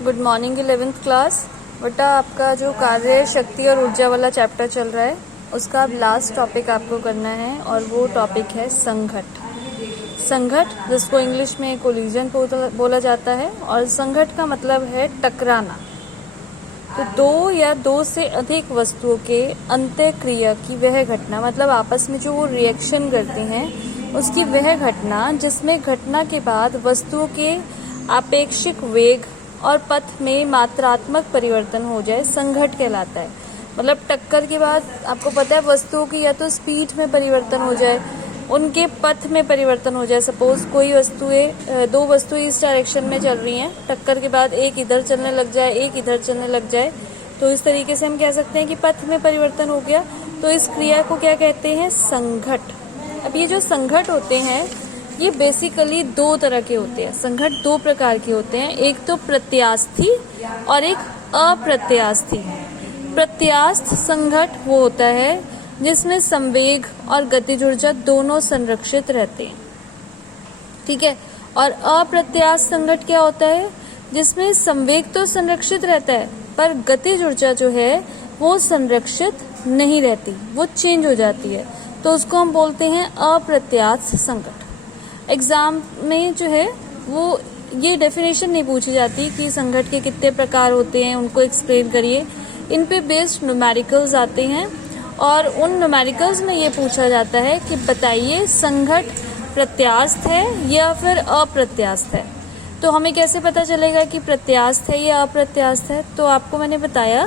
Good morning 11th class. बेटा आपका जो कार्य शक्ति और ऊर्जा वाला चैप्टर चल रहा है उसका अब लास्ट टॉपिक आपको करना है और वो टॉपिक है संघट। संघट जिसको इंग्लिश में कोलिजन बोला जाता है और संघट का मतलब है टकराना। तो दो या दो से अधिक वस्तुओं के अंतःक्रिया की वह घटना, मतलब आपस में जो वो रिएक्शन करते हैं उसकी वह घटना जिसमें घटना के बाद वस्तुओं के आपेक्षिक वेग और पथ में मात्रात्मक परिवर्तन हो जाए, संघट कहलाता है। मतलब टक्कर के बाद आपको पता है वस्तुओं की या तो स्पीड में परिवर्तन हो जाए, उनके पथ में परिवर्तन हो जाए। सपोज कोई दो वस्तुएं इस डायरेक्शन में चल रही हैं, टक्कर के बाद एक इधर चलने लग जाए, एक इधर चलने लग जाए, तो इस तरीके से हम कह सकते हैं कि पथ में परिवर्तन हो गया। तो इस क्रिया को क्या कहते हैं? संघट। अब ये जो संघट होते हैं ये बेसिकली दो तरह के होते हैं। संघट दो प्रकार के होते हैं, एक तो प्रत्यास्थी और एक अप्रत्यास्थी। प्रत्यास्थ संघट वो होता है जिसमें संवेग और गतिज ऊर्जा दोनों संरक्षित रहते हैं, ठीक है। और अप्रत्यास्थ संघट क्या होता है? जिसमें संवेग तो संरक्षित रहता है पर गतिज ऊर्जा जो है वो संरक्षित नहीं रहती, वो चेंज हो जाती है, तो उसको हम बोलते हैं अप्रत्यास्थ संघट। एग्जाम में जो है वो ये डेफिनेशन नहीं पूछी जाती कि संघट के कितने प्रकार होते हैं, उनको एक्सप्लेन करिए। इन पे बेस्ड न्यूमेरिकल्स आते हैं और उन न्यूमेरिकल्स में ये पूछा जाता है कि बताइए संघट प्रत्यास्थ है या फिर अप्रत्यास्थ है। तो हमें कैसे पता चलेगा कि प्रत्यास्थ है या अप्रत्यास्थ है? तो आपको मैंने बताया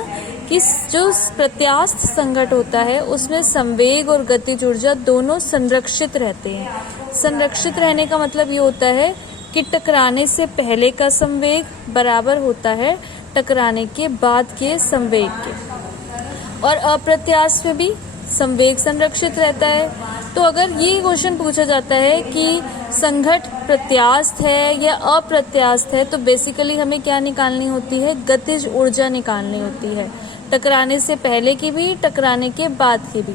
कि जो प्रत्यास्थ संघट होता है उसमें संवेग और गतिज ऊर्जा दोनों संरक्षित रहते हैं। संरक्षित रहने का मतलब ये होता है कि टकराने से पहले का संवेग बराबर होता है टकराने के बाद के संवेग के। और अप्रत्यास्थ में भी संवेग संरक्षित रहता है। तो अगर ये क्वेश्चन पूछा जाता है कि संघट प्रत्यास्थ है या अप्रत्यास्थ है, तो बेसिकली हमें क्या निकालनी होती है? गतिज ऊर्जा निकालनी होती है, टकराने से पहले की भी, टकराने के बाद की भी।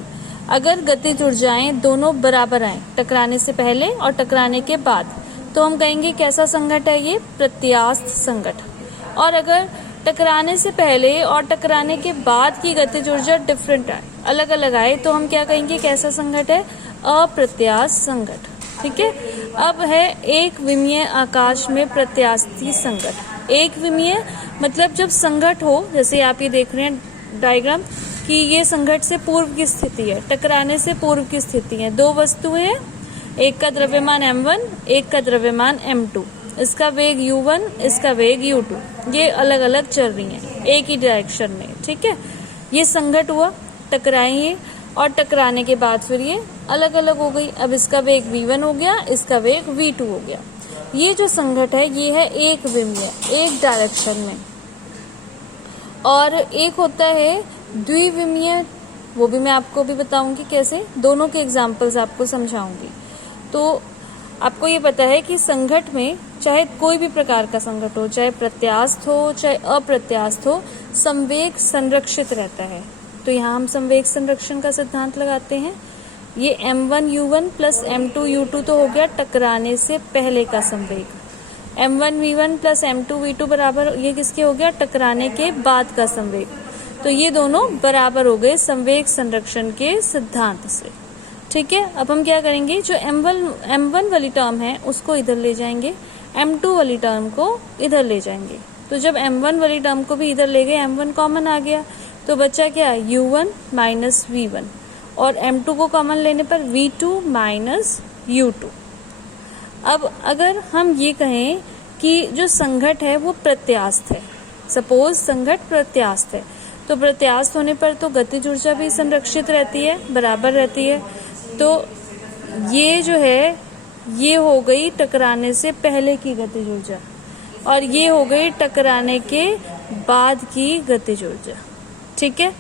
अगर गतिज ऊर्जाएं दोनों बराबर आए, टकराने से पहले और टकराने के बाद, तो हम कहेंगे कैसा संघट है ये? प्रत्यास्थ संघट। और अगर टकराने से पहले और टकराने के बाद की गतिज ऊर्जा डिफरेंट आए, अलग अलग आए, तो हम क्या कहेंगे कैसा संघट है? अप्रत्यास्थ संघट, ठीक है। अब है एक विमीय आकाश में प्रत्यास्थी संघट। एक विमीय मतलब जब संघट हो, जैसे आप ये देख रहे हैं डायग्राम कि ये संघट से पूर्व की स्थिति है, टकराने से पूर्व की स्थिति है। दो वस्तुएं हैं, एक का द्रव्यमान m1, एक का द्रव्यमान m2, इसका वेग u1, इसका वेग u2, ये अलग अलग चल रही हैं एक ही डायरेक्शन में, ठीक है। ये संघट हुआ, टकराएंगे और टकराने के बाद फिर ये अलग अलग हो गई। अब इसका वेग v1 हो गया, इसका वेग v2 हो गया। ये जो संघट है ये है एक विमीय, एक डायरेक्शन में। और एक होता है द्विविमीय, वो भी मैं आपको भी बताऊंगी कैसे, दोनों के एग्जाम्पल्स आपको समझाऊंगी। तो आपको ये पता है कि संघट में चाहे कोई भी प्रकार का संघट हो, चाहे प्रत्यास्थ हो चाहे अप्रत्यास्थ हो, संवेग संरक्षित रहता है। तो यहाँ हम संवेग संरक्षण का सिद्धांत लगाते हैं। ये m1 u1 plus m2 u2 तो हो गया टकराने से पहले का संवेग। m1 v1 plus m2 v2 बराबर, ये किसके हो गया? टकराने के बाद का संवेग। तो ये दोनों बराबर हो गए संवेग संरक्षण के सिद्धांत से, ठीक है। अब हम क्या करेंगे, जो m1 वाली टर्म है उसको इधर ले जाएंगे, m2 वाली टर्म को इधर ले जाएंगे। तो जब m1 वाली टर्म को भी इधर ले गए, m1 कॉमन आ गया, तो बचा क्या? u1 माइनस v1, और m2 को कॉमन लेने पर v2 माइनस u2। अब अगर हम ये कहें कि जो संघट है वो प्रत्यास्थ है, सपोज संघट प्रत्यास्थ है, तो प्रत्यास्थ होने पर तो गतिज ऊर्जा भी संरक्षित रहती है, बराबर रहती है। तो ये जो है ये हो गई टकराने से पहले की गतिज ऊर्जा और ये हो गई टकराने के बाद की गतिज ऊर्जा, ठीक है।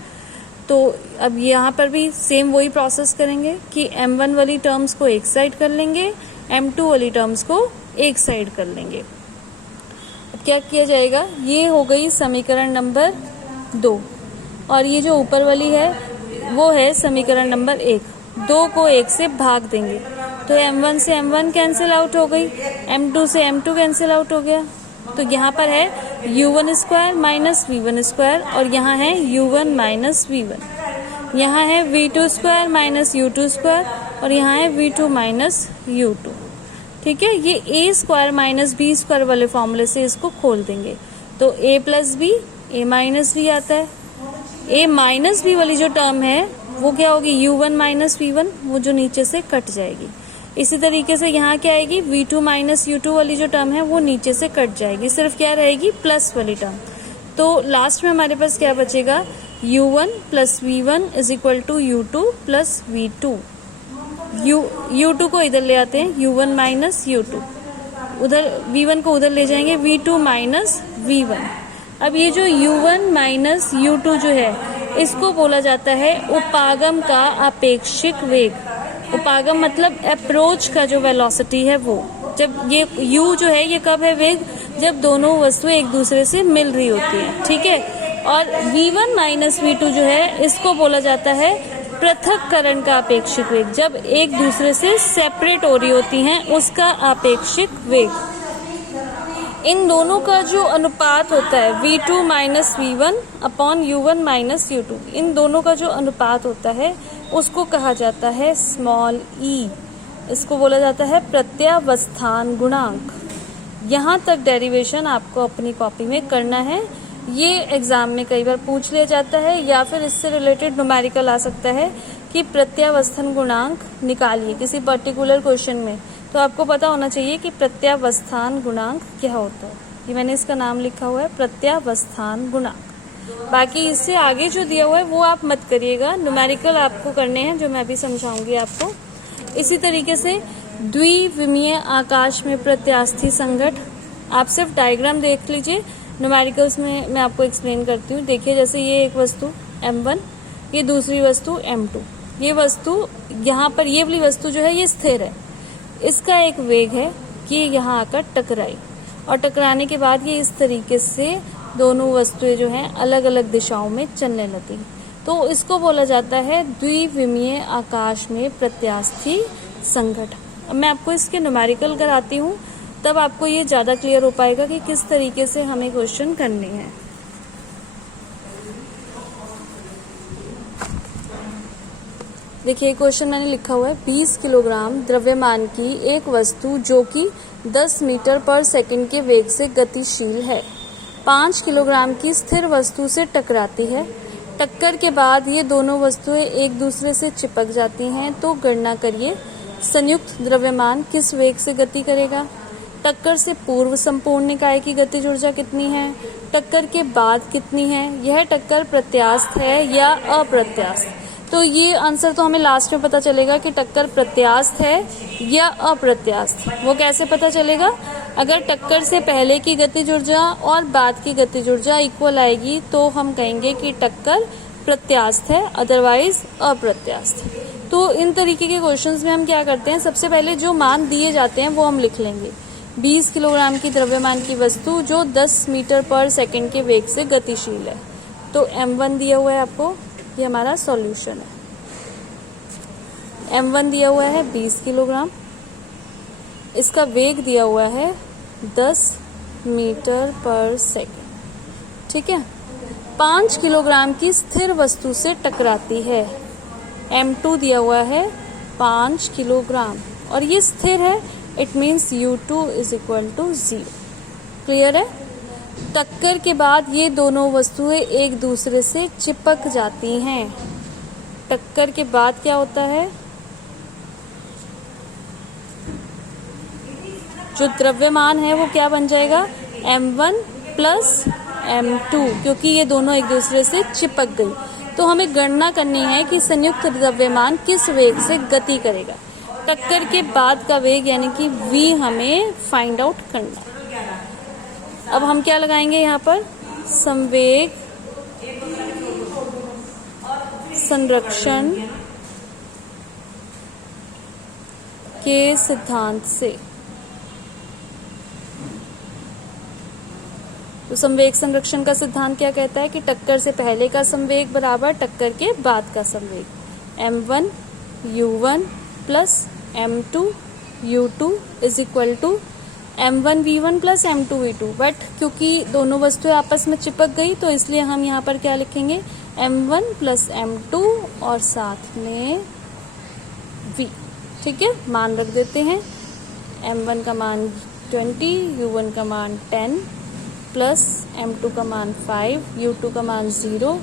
तो अब यहाँ पर भी सेम वही प्रोसेस करेंगे कि m1 वाली टर्म्स को एक साइड कर लेंगे, m2 वाली टर्म्स को एक साइड कर लेंगे। अब क्या किया जाएगा? ये हो गई समीकरण नंबर 2 और ये जो ऊपर वाली है वो है समीकरण नंबर 1। 2 को 1 से भाग देंगे तो m1 से m1 कैंसिल आउट हो गई, m2 से m2 कैंसिल आउट हो गया तो यहाँ पर है u1 square minus v1 square और यहाँ है u1 माइनस v1। यहाँ है v2 square minus u2 square और यहाँ है v2 माइनस u2। ठीक है, ये a square minus b square वाले फॉर्मूले से इसको खोल देंगे तो a plus B a minus B आता है। a माइनस बी वाली जो टर्म है वो क्या होगी, u1 माइनस v1, वो जो नीचे से कट जाएगी। इसी तरीके से यहाँ क्या आएगी, v2 माइनस u2 वाली जो टर्म है वो नीचे से कट जाएगी, सिर्फ क्या रहेगी, प्लस वाली टर्म। तो लास्ट में हमारे पास क्या बचेगा, u1 plus v1 is equal to u2 plus v2। u2 को इधर ले आते हैं, u1 माइनस u2, उधर v1 को उधर ले जाएंगे, v2 माइनस v1। अब ये जो u1 माइनस u2 जो है इसको बोला जाता है उपागम का आपेक्षिक वेग। उपागम मतलब अप्रोच का जो वेलोसिटी है वो, जब ये u जो है ये कब है वेग, जब दोनों वस्तुएं एक दूसरे से मिल रही होती हैं। ठीक है, और v1 माइनस v2 जो है इसको बोला जाता है पृथक्करण का आपेक्षिक वेग, जब एक दूसरे से सेपरेट हो रही होती हैं उसका आपेक्षिक वेग। इन दोनों का जो अनुपात होता है v2 minus v1 upon u1 minus u2, इन दोनों का जो अनुपात होता है उसको कहा जाता है स्मॉल e। इसको बोला जाता है प्रत्यावस्थान गुणांक। यहाँ तक डेरिवेशन आपको अपनी कॉपी में करना है। ये एग्जाम में कई बार पूछ लिया जाता है या फिर इससे रिलेटेड न्यूमेरिकल आ सकता है कि प्रत्यावस्थान गुणांक निकालिए किसी पर्टिकुलर क्वेश्चन में, तो आपको पता होना चाहिए कि प्रत्यावस्थान गुणांक क्या होता है। ये मैंने इसका नाम लिखा हुआ है प्रत्यावस्थान गुणांक। बाकी इससे आगे जो दिया हुआ है वो आप मत करिएगा, न्यूमेरिकल आपको करने हैं जो मैं अभी समझाऊंगी आपको। इसी तरीके से द्विविमीय आकाश में प्रत्यास्थी संघट, आप सिर्फ डायग्राम देख लीजिए, न्यूमेरिकल्स में मैं आपको एक्सप्लेन करती हूँ। देखिए जैसे ये एक वस्तु m1, ये दूसरी वस्तु m2। ये वस्तु यहाँ पर, ये वाली वस्तु जो है ये स्थिर है, इसका एक वेग है कि यहाँ आकर टकराई और टकराने के बाद ये इस तरीके से दोनों वस्तुएं जो हैं अलग अलग दिशाओं में चलने लगी, तो इसको बोला जाता है द्विविमीय आकाश में प्रत्यास्थी संघट। अब मैं आपको इसके न्यूमेरिकल कराती हूँ, तब आपको ये ज़्यादा क्लियर हो पाएगा कि किस तरीके से हमें क्वेश्चन करने हैं। देखिए क्वेश्चन मैंने लिखा हुआ है 20 किलोग्राम द्रव्यमान की एक वस्तु जो कि 10 मीटर पर सेकंड के वेग से गतिशील है 5 किलोग्राम की स्थिर वस्तु से टकराती है। टक्कर के बाद ये दोनों वस्तुएं एक दूसरे से चिपक जाती हैं, तो गणना करिए संयुक्त द्रव्यमान किस वेग से गति करेगा। टक्कर से पूर्व संपूर्ण निकाय की गतिज ऊर्जा कितनी है, टक्कर के बाद कितनी है, यह टक्कर प्रत्यास्थ है या अप्रत्यास्थ। तो ये आंसर तो हमें लास्ट में पता चलेगा कि टक्कर प्रत्यास्थ है या अप्रत्यास्थ। वो कैसे पता चलेगा, अगर टक्कर से पहले की गतिज ऊर्जा और बाद की गतिज ऊर्जा इक्वल आएगी तो हम कहेंगे कि टक्कर प्रत्यास्थ है, अदरवाइज अप्रत्यास्थ। तो इन तरीके के क्वेश्चंस में हम क्या करते हैं, सबसे पहले जो मान दिए जाते हैं वो हम लिख लेंगे। 20 किलोग्राम की द्रव्यमान की वस्तु जो 10 मीटर पर सेकंड के वेग से गतिशील है, तो m1 दिया हुआ है आपको, ये हमारा सॉल्यूशन है। m1 दिया हुआ है 20 किलोग्राम, इसका वेग दिया हुआ है 10 मीटर पर सेकंड। ठीक है, 5 किलोग्राम की स्थिर वस्तु से टकराती है, m2 दिया हुआ है 5 किलोग्राम और ये स्थिर है, it means u2 is equal to 0। Clear है। टक्कर के बाद ये दोनों वस्तुएं एक दूसरे से चिपक जाती हैं। टक्कर के बाद क्या होता है, जो द्रव्यमान है वो क्या बन जाएगा, m1 प्लस m2, क्योंकि ये दोनों एक दूसरे से चिपक गई। तो हमें गणना करनी है कि संयुक्त द्रव्यमान किस वेग से गति करेगा। टक्कर के बाद का वेग यानी कि v हमें फाइंड आउट करना है। अब हम क्या लगाएंगे यहाँ पर, संवेग संरक्षण के सिद्धांत से। तो संवेग संरक्षण का सिद्धांत क्या कहता है कि टक्कर से पहले का संवेग बराबर टक्कर के बाद का संवेग, m1 u1 plus m2 u2 is equal to m1v1 plus m2v2, but क्योंकि दोनों वस्तुएं आपस में चिपक गई तो इसलिए हम यहाँ पर क्या लिखेंगे, m1 प्लस m2 और साथ में v। ठीक है, मान रख देते हैं। m1 का मान 20, u1 का मान 10 प्लस m2 का मान 5, u2 का मान 0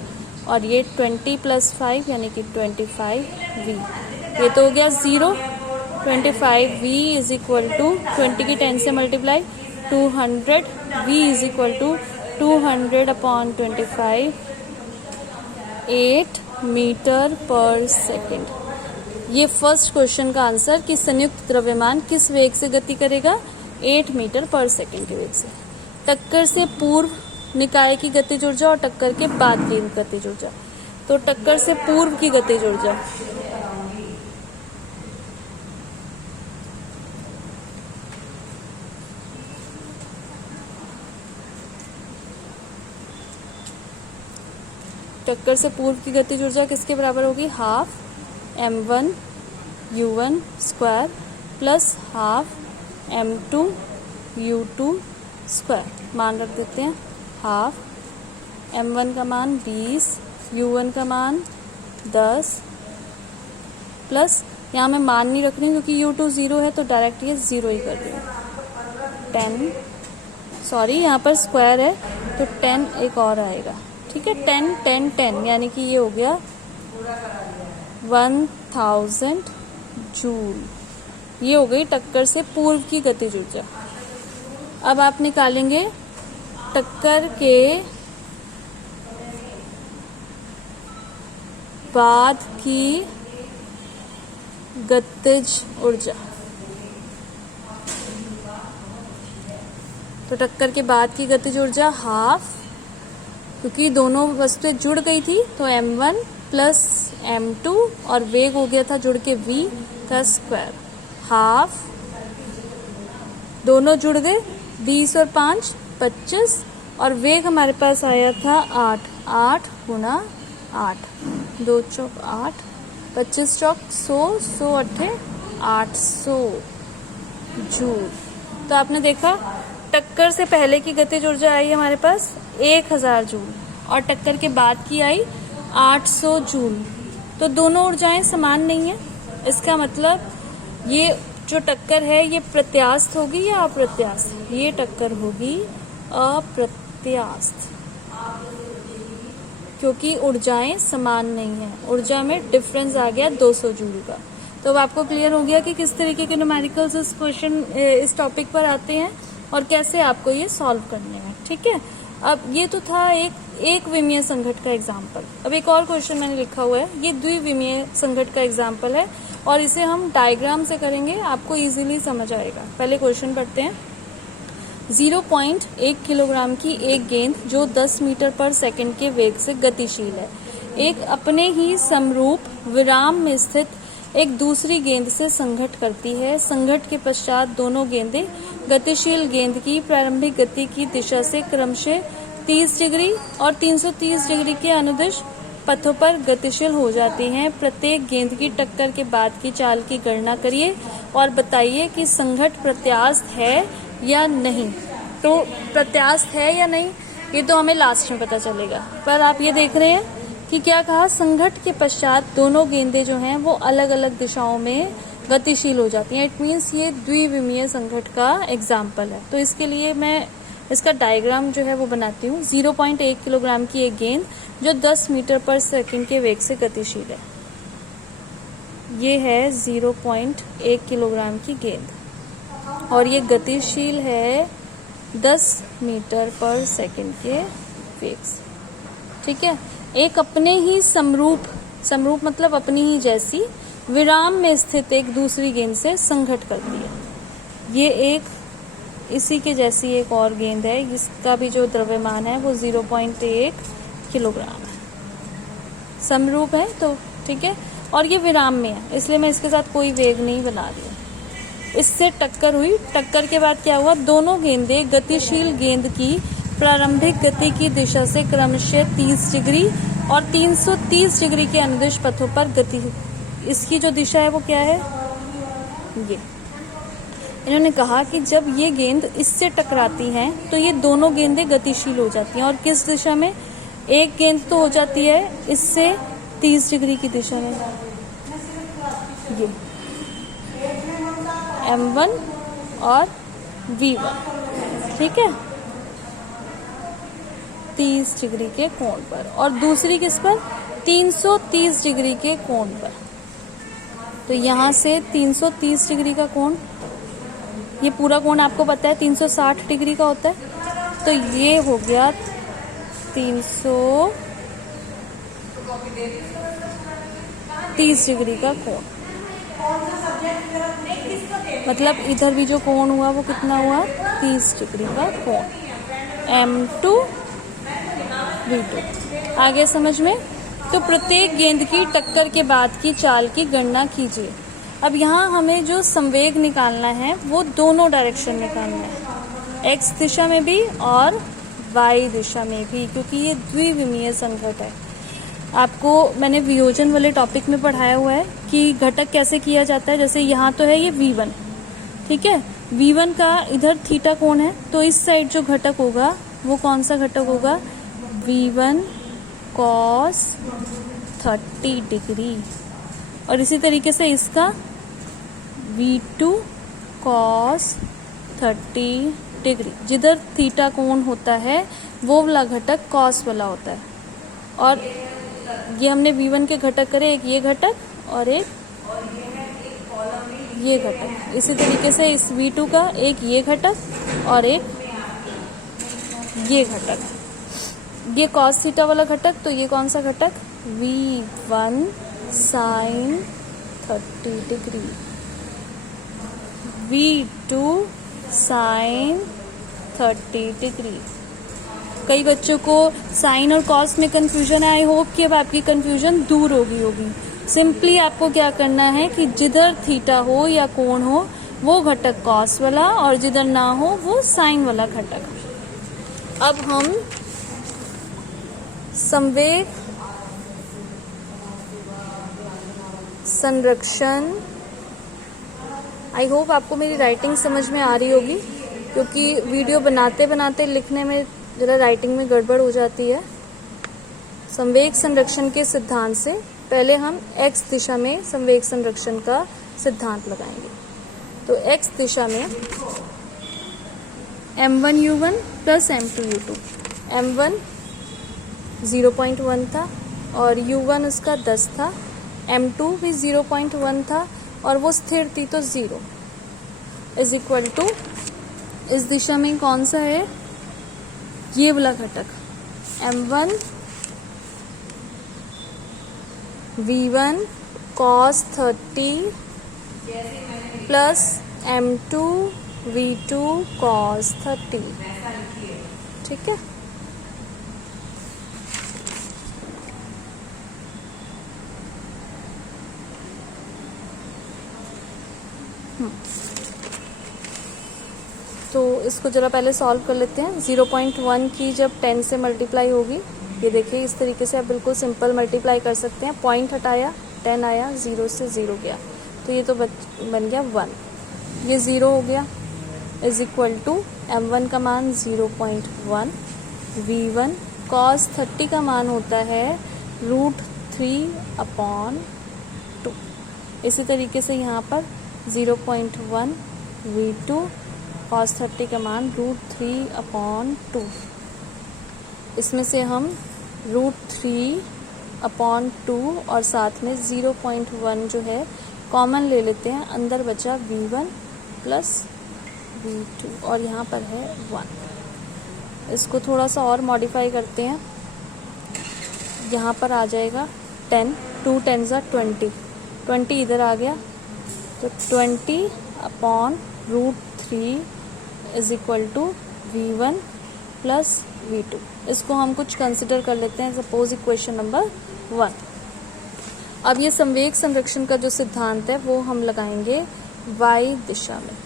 और ये 20 प्लस 5 यानी कि 25v। ये तो हो गया 0। 25v इज इक्वल टू 20 की 10 से multiply 200, v is equal to 200 upon 25, 8 metre पर सेकेंड। ये फर्स्ट क्वेश्चन का आंसर कि संयुक्त द्रव्यमान किस वेग से गति करेगा, 8 मीटर पर सेकेंड के वेग से। टक्कर से पूर्व निकाय की गतिज ऊर्जा और टक्कर के बाद की गतिज ऊर्जा। तो टक्कर से पूर्व की गतिज ऊर्जा, टक्कर से पूर्व की गतिज ऊर्जा किसके बराबर होगी, half m1 u1 square plus half m2 u2 square. मान रख देते हैं, हाफ m1 का मान 20, u1 का मान 10 प्लस, यहाँ मैं मान नहीं रख रही हूँ क्योंकि u2 0 है तो डायरेक्ट ये 0 ही कर रही हूँ। 10, सॉरी यहाँ पर स्क्वायर है तो 10 एक और आएगा। ठीक है, 10 10 10 यानी कि ये हो गया 1000 जूल। ये हो गई टक्कर से पूर्व की गतिज ऊर्जा। अब आप निकालेंगे टक्कर के बाद की गतिज ऊर्जा। तो टक्कर के बाद की गतिज ऊर्जा हाफ, क्योंकि दोनों वस्तुएं जुड़ गई थी तो m1 प्लस m2 और वेग हो गया था जुड़ के v का स्क्वायर, हाफ दोनों जुड़ गए 20 और 5 25 और वेग हमारे पास आया था 8 गुना 8, 2 चौक 8, 25 चौक 100, 100 अट्ठे 800 जूल। तो आपने देखा टक्कर से पहले की गतिज ऊर्जा आई हमारे पास 1000 जूल और टक्कर के बाद की आई 800 जूल। तो दोनों ऊर्जाएं समान नहीं है, इसका मतलब ये जो टक्कर है ये प्रत्यास्थ होगी या अप्रत्यास्थ, ये टक्कर होगी अप्रत्यास्थ क्योंकि ऊर्जाएं समान नहीं है, ऊर्जा में डिफरेंस आ गया 200 जूल का। तो अब आपको क्लियर हो गया कि किस तरीके के न्यूमेरिकल्स इस टॉपिक पर आते हैं और कैसे आपको ये सॉल्व करने हैं। ठीक है, अब ये तो था एक विमीय संघट का एग्जाम्पल। अब एक और क्वेश्चन मैंने लिखा हुआ है, ये द्विविमीय संघट का एग्जाम्पल है और इसे हम डायग्राम से करेंगे, आपको इजीली समझ आएगा। पहले क्वेश्चन पढ़ते हैं। 0.1 किलोग्राम की एक गेंद जो 10 मीटर पर सेकंड के वेग से गतिशील है, एक अपने ही समरूप विराम में स्थित एक दूसरी गेंद से संघट करती है। संघट के पश्चात दोनों गेंदें गतिशील गेंद की प्रारंभिक गति की दिशा से क्रमशः 30 डिग्री और 330 डिग्री के अनुदिश पथों पर गतिशील हो जाती हैं। प्रत्येक गेंद की टक्कर के बाद की चाल की गणना करिए और बताइए कि संघट प्रत्यास्थ है या नहीं। तो प्रत्यास्थ है या नहीं ये तो हमें लास्ट में पता चलेगा, पर आप ये देख रहे हैं कि क्या कहा, संघट के पश्चात दोनों गेंदें जो हैं वो अलग अलग दिशाओं में गतिशील हो जाती हैं। इट मीन्स ये द्विविमीय संघट का एग्जाम्पल है। तो इसके लिए मैं इसका डायग्राम जो है वो बनाती हूँ। 0.1 किलोग्राम की एक गेंद जो 10 मीटर पर सेकंड के वेग से गतिशील है। ये है 0.1 किलोग्राम की गेंद और ये गतिशील है 10 मीटर पर सेकंड के वेग से। ठीक है, एक अपने ही समरूप मतलब अपनी ही जैसी विराम में स्थित एक दूसरी गेंद से संघट करती है। ये एक इसी के जैसी एक और गेंद है, जिसका भी जो द्रव्यमान है वो 0.1 किलोग्राम है, समरूप है। तो ठीक है, और ये विराम में है इसलिए मैं इसके साथ कोई वेग नहीं बना रही हूँ। इससे टक्कर हुई, टक्कर के बाद क्या हुआ, दोनों गेंदें गतिशील गेंद की प्रारंभिक गति की दिशा से क्रमशः 30 डिग्री और 330 डिग्री के अनुदिश पथों पर गति। इसकी जो दिशा है वो क्या है, इन्होंने कहा कि जब ये गेंद इससे टकराती हैं तो ये दोनों गेंदें गतिशील हो जाती हैं। और किस दिशा में? एक गेंद तो हो जाती है इससे 30 डिग्री की दिशा में, ये M1 और V1, ठीक है, 30 डिग्री के कोण पर, और दूसरी किस पर? 330 डिग्री के कोण पर। तो यहाँ से 330 डिग्री का कोण, ये पूरा कोण आपको पता है 360 डिग्री का होता है, तो ये हो गया 330 डिग्री का कोण। मतलब इधर भी जो कोण हुआ वो कितना हुआ? 30 डिग्री का कोण। M2 V2 आ गया समझ में? तो प्रत्येक गेंद की टक्कर के बाद की चाल की गणना कीजिए। अब यहाँ हमें जो संवेग निकालना है वो दोनों डायरेक्शन निकालना है, x दिशा में भी और y दिशा में भी, क्योंकि ये द्विविमीय संघट है। आपको मैंने वियोजन वाले टॉपिक में पढ़ाया हुआ है कि घटक कैसे किया जाता है। जैसे यहाँ तो है ये V1, ठीक है, V1 का इधर थीटा कोण है, तो इस साइड जो घटक होगा वो कौन सा घटक होगा? V1 cos 30 degree. और इसी तरीके से इसका V2 cos 30 डिग्री। जिधर थीटा कोण होता है वो वाला घटक cos वाला होता है। और ये हमने V1 के घटक करे, एक ये घटक और एक ये घटक। इसी तरीके से इस V2 का एक ये घटक और एक ये घटक। ये cos थीटा वाला घटक, तो ये कौन सा घटक? V1 sin 30 degree, V2 sin 30 degree. कई बच्चों को साइन और कॉस में कंफ्यूजन है। आई होप कि अब आपकी कंफ्यूजन दूर होगी। सिंपली आपको क्या करना है कि जिधर थीटा हो या कोण हो वो घटक कॉस वाला, और जिधर ना हो वो साइन वाला घटक। अब हम संवेग संरक्षण, आई होप आपको मेरी राइटिंग समझ में आ रही होगी, क्योंकि वीडियो बनाते बनाते लिखने में जरा राइटिंग में गड़बड़ हो जाती है। संवेग संरक्षण के सिद्धांत से पहले हम x दिशा में संवेग संरक्षण का सिद्धांत लगाएंगे। तो x दिशा में M1U1 प्लस M2U2, M1 0.1 था और U1 उसका 10 था, M2 भी 0.1 था और वो स्थिर थी, तो 0 इज इक्वल टू, इस दिशा में कौन सा है? ये वाला घटक M1 V1 cos 30 plus M2 V2 cos 30, ठीक है। तो इसको जरा पहले सॉल्व कर लेते हैं। 0.1 की जब 10 से मल्टीप्लाई होगी, ये देखिए इस तरीके से आप बिल्कुल सिंपल मल्टीप्लाई कर सकते हैं। पॉइंट हटाया, 10 आया, 0 से 0 गया, तो ये तो बन गया 1, ये 0 हो गया, इज इक्वल टू M1 का मान 0.1, V1 cos 30 का मान होता है √3/2। इसी तरीके से यहाँ पर 0.1 V2 cos 30 का मान √3/2। इसमें से हम √3/2 और साथ में 0.1 जो है कॉमन ले लेते हैं। अंदर बचा V1 प्लस V2 और यहाँ पर है 1। इसको थोड़ा सा और मॉडिफाई करते हैं। यहाँ पर आ जाएगा 10, 2 10 20, 20 इधर आ गया, तो 20/√3 is equal to V1 plus V2। इसको हम कुछ कंसिडर कर लेते हैं, सपोज इक्वेशन नंबर 1। अब ये संवेग संरक्षण का जो सिद्धांत है वो हम लगाएंगे y दिशा में।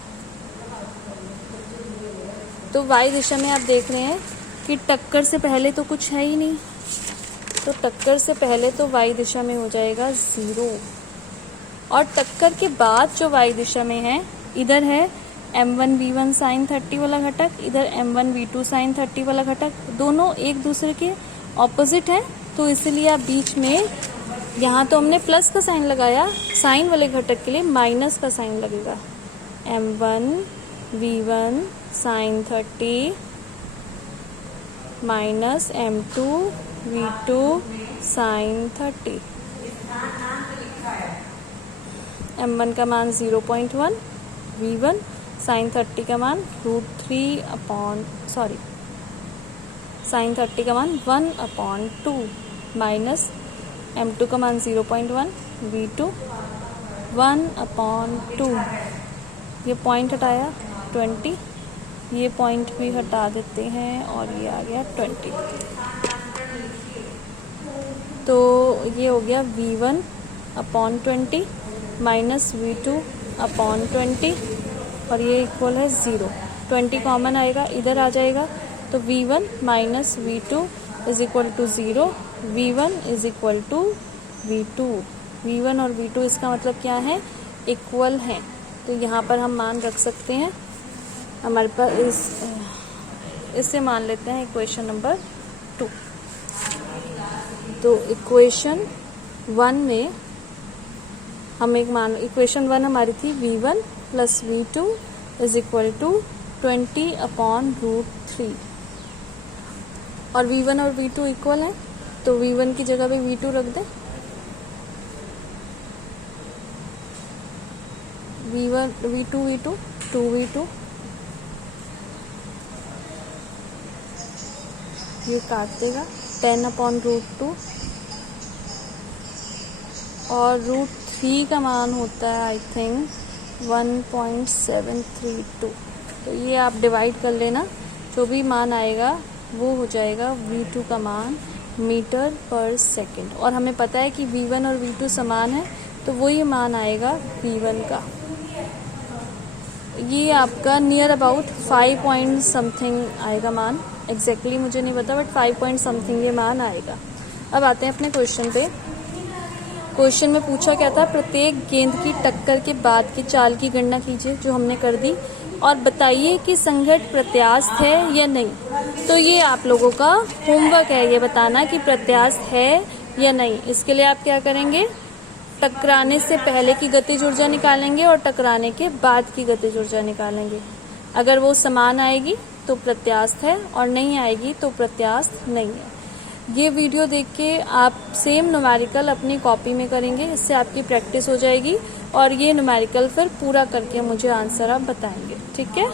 तो y दिशा में आप देख रहे हैं कि टक्कर से पहले तो कुछ है ही नहीं, तो टक्कर से पहले तो y दिशा में हो जाएगा 0, और टक्कर के बाद जो y दिशा में है, इधर है m1v1 साइन 30 वाला घटक, इधर m1v2 साइन 30 वाला घटक, दोनों एक दूसरे के ऑपोजिट हैं, तो इसलिए आप बीच में, यहाँ तो हमने प्लस का साइन लगाया, साइन वाले घटक के लिए माइनस का साइन लगेगा। m1v1 sign 30 minus m2v2 sign 30। m1 का मान 0.1, v1 साइन 30 का मान साइन 30 का मान 1/2 माइनस m2 का मान 0.1, v2 1/2। ये पॉइंट हटाया 20, ये पॉइंट भी हटा देते हैं और ये आ गया 20। तो ये हो गया v1/20 माइनस v2/20 और ये इक्वल है 0। 20 कॉमन आएगा, इधर आ जाएगा, तो v1 minus v2 is equal to 0, v1 is equal to v2। v1 और v2 इसका मतलब क्या है, इक्वल हैं, तो यहाँ पर हम मान रख सकते हैं। हमारे पास इससे मान लेते हैं इक्वेशन नंबर 2। तो इक्वेशन 1 में हम इक्वेशन 1 हमारी थी v1 plus v2 is equal to 20/√3 और v1 और v2 इक्वल हैं, तो v1 की जगह पे v2 रख दें। v1 v2 2v2, ये काट देगा 10/√2 और √3 का मान होता है आई थिंक 1.732। तो ये आप डिवाइड कर लेना, जो भी मान आएगा वो हो जाएगा v2 का मान मीटर पर सेकंड, और हमें पता है कि v1 और v2 समान है, तो वही मान आएगा v1 का। ये आपका नियर अबाउट 5 पॉइंट समथिंग आएगा मान, एग्जैक्टली मुझे नहीं पता, बट 5 पॉइंट समथिंग ये मान आएगा। अब आते हैं अपने क्वेश्चन पे। क्वेश्चन में पूछा क्या था, प्रत्येक गेंद की टक्कर के बाद की चाल की गणना कीजिए, जो हमने कर दी, और बताइए कि संघट्ट प्रत्यास्थ है या नहीं। तो ये आप लोगों का होमवर्क है, ये बताना कि प्रत्यास्थ है या नहीं। इसके लिए आप क्या करेंगे, टकराने से पहले की गतिज ऊर्जा निकालेंगे और टकराने के बाद की गतिज ऊर्जा निकालेंगे। अगर वो समान आएगी तो प्रत्यास्थ है और नहीं आएगी तो प्रत्यास्थ नहीं है। ये वीडियो देख के आप सेम न्यूमेरिकल अपनी कॉपी में करेंगे, इससे आपकी प्रैक्टिस हो जाएगी और ये न्यूमेरिकल फिर पूरा करके मुझे आंसर आप बताएंगे, ठीक है।